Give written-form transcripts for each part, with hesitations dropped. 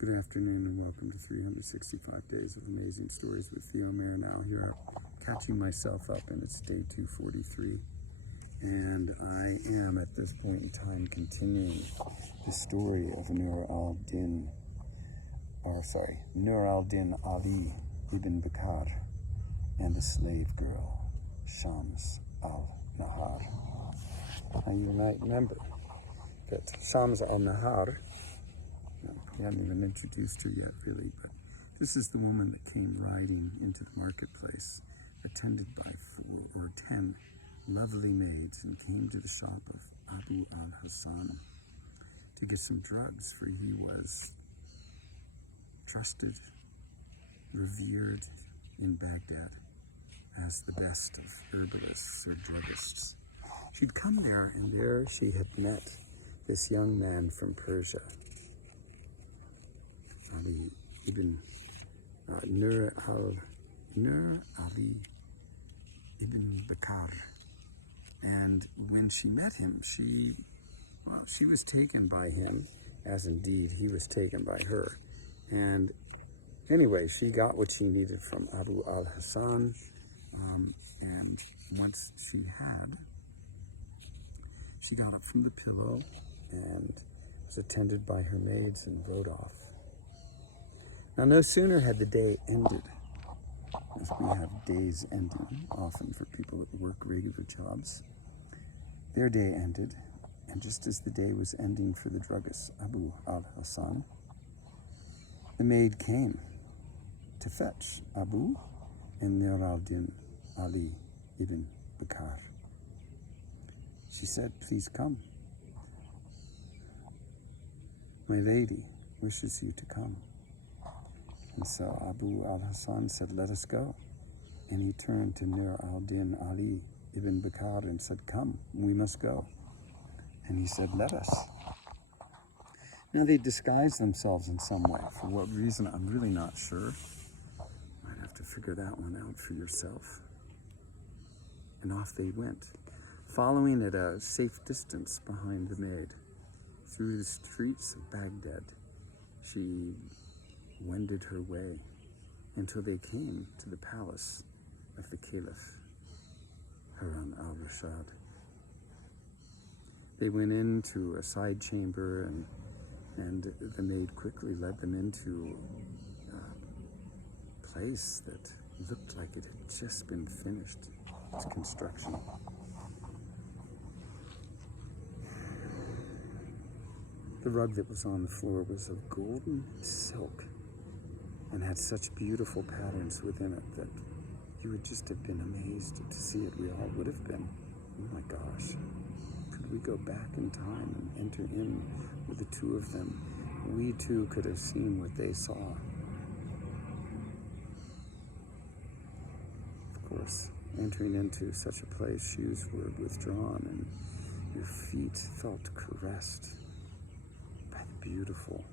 Good afternoon and welcome to 365 Days of Amazing Stories with Theo Marinal. Here catching myself up, and it's day 243. And I am at this point in time continuing the story of Nur al-Din Ali Ibn-Bakkar and the slave girl Shams Al-Nahar. Now you might remember that Shams Al-Nahar, we haven't even introduced her yet really, but this is the woman that came riding into the marketplace, attended by 4 or 10 lovely maids, and came to the shop of Abu al-Hassan to get some drugs, for he was trusted, revered in Baghdad as the best of herbalists or druggists. She'd come there, and there she had met this young man from Persia, Ali ibn Nur Ali Ibn-Bakkar. And when she met him, she was taken by him, as indeed he was taken by her. And anyway, she got what she needed from Abu al-Hassan, and once she got up from the pillow and was attended by her maids and rode off. Now, no sooner had the day ended, as we have days ending often for people that work regular jobs. Their day ended, and just as the day was ending for the druggist Abu al-Hassan, the maid came to fetch Abu and Nur al-Din Ali ibn Bakkar. She said, "Please come. My lady wishes you to come." And so Abu al-Hassan said, "Let us go." And he turned to Nur al-Din Ali ibn Bakkar and said, "Come, we must go." And he said, "Let us." Now they disguised themselves in some way. For what reason, I'm really not sure. Might have to figure that one out for yourself. And off they went, following at a safe distance behind the maid. Through the streets of Baghdad, she wended her way until they came to the palace of the Caliph, Harun al-Rashid. They went into a side chamber, and the maid quickly led them into a place that looked like it had just been finished its construction. The rug that was on the floor was of golden silk and had such beautiful patterns within it that you would just have been amazed to see it. We all would have been. Oh my gosh. Could we go back in time and enter in with the two of them? We too could have seen what they saw. Of course, entering into such a place, shoes were withdrawn and your feet felt caressed by the beautiful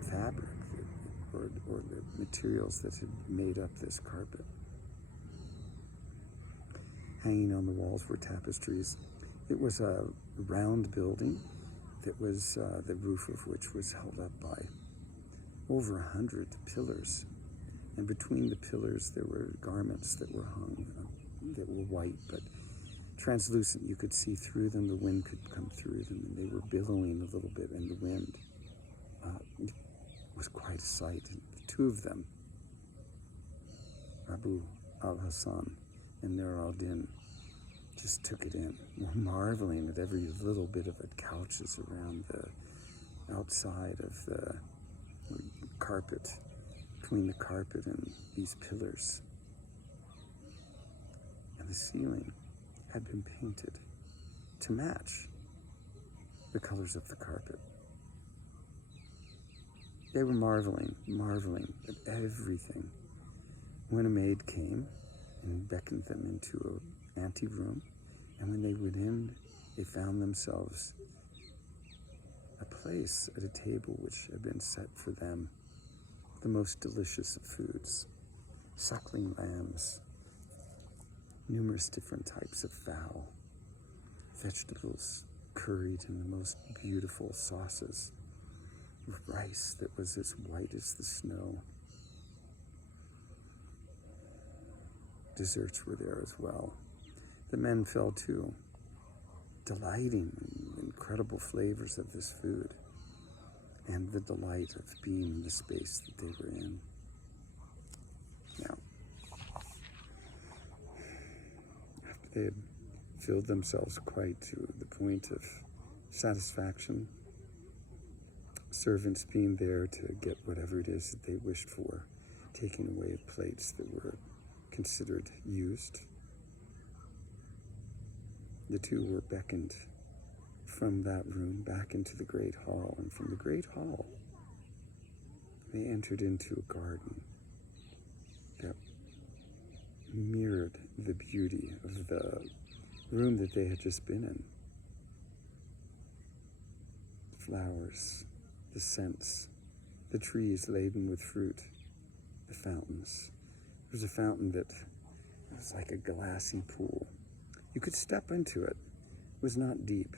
fabric or the materials that had made up this carpet. Hanging on the walls were tapestries. It was a round building that was the roof of which was held up by over 100 pillars. And between the pillars there were garments that were hung, that were white but translucent. You could see through them, the wind could come through them, and they were billowing a little bit in the wind. It was quite a sight. And the two of them, Abu al-Hassan and Nur al-Din, just took it in, marveling at every little bit of it, couches around the outside of the carpet, between the carpet and these pillars. And the ceiling had been painted to match the colors of the carpet. They were marveling at everything, when a maid came and beckoned them into an anteroom, and when they went in, they found themselves a place at a table which had been set for them, the most delicious of foods, suckling lambs, numerous different types of fowl, vegetables curried in the most beautiful sauces, rice that was as white as the snow. Desserts were there as well. The men fell to, delighting in the incredible flavors of this food and the delight of being in the space that they were in. Now, after they had filled themselves quite to the point of satisfaction, servants being there to get whatever it is that they wished for, taking away plates that were considered used, the two were beckoned from that room back into the great hall, and from the great hall they entered into a garden that mirrored the beauty of the room that they had just been in. Flowers, the scents, the trees laden with fruit, the fountains. There was a fountain that was like a glassy pool. You could step into it. It was not deep,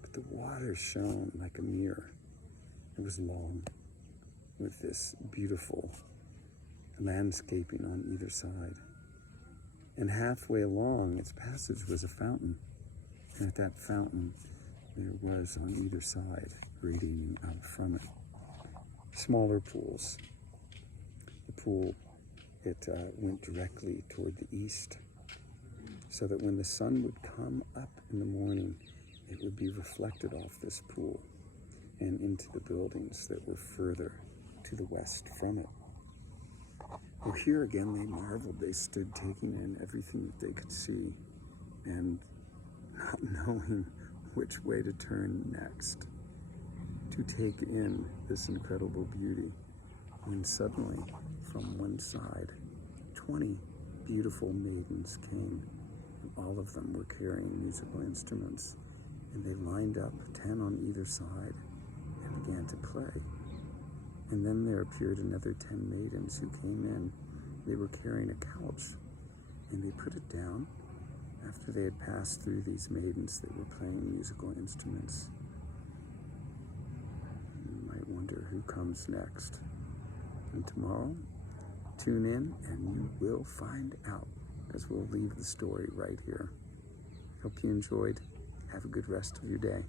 but the water shone like a mirror. It was long, with this beautiful landscaping on either side. And halfway along its passage was a fountain. And at that fountain, there was on either side, radiating out from it, smaller pools. The pool, it went directly toward the east, so that when the sun would come up in the morning, it would be reflected off this pool and into the buildings that were further to the west from it. Well, here again they marveled. They stood taking in everything that they could see and not knowing which way to turn next to take in this incredible beauty, when suddenly from one side 20 beautiful maidens came, and all of them were carrying musical instruments, and they lined up 10 on either side and began to play. And then there appeared another 10 maidens who came in. They were carrying a couch, and they put it down after they had passed through these maidens that were playing musical instruments. You might wonder who comes next. And tomorrow, tune in and you will find out, as we'll leave the story right here. Hope you enjoyed. Have a good rest of your day.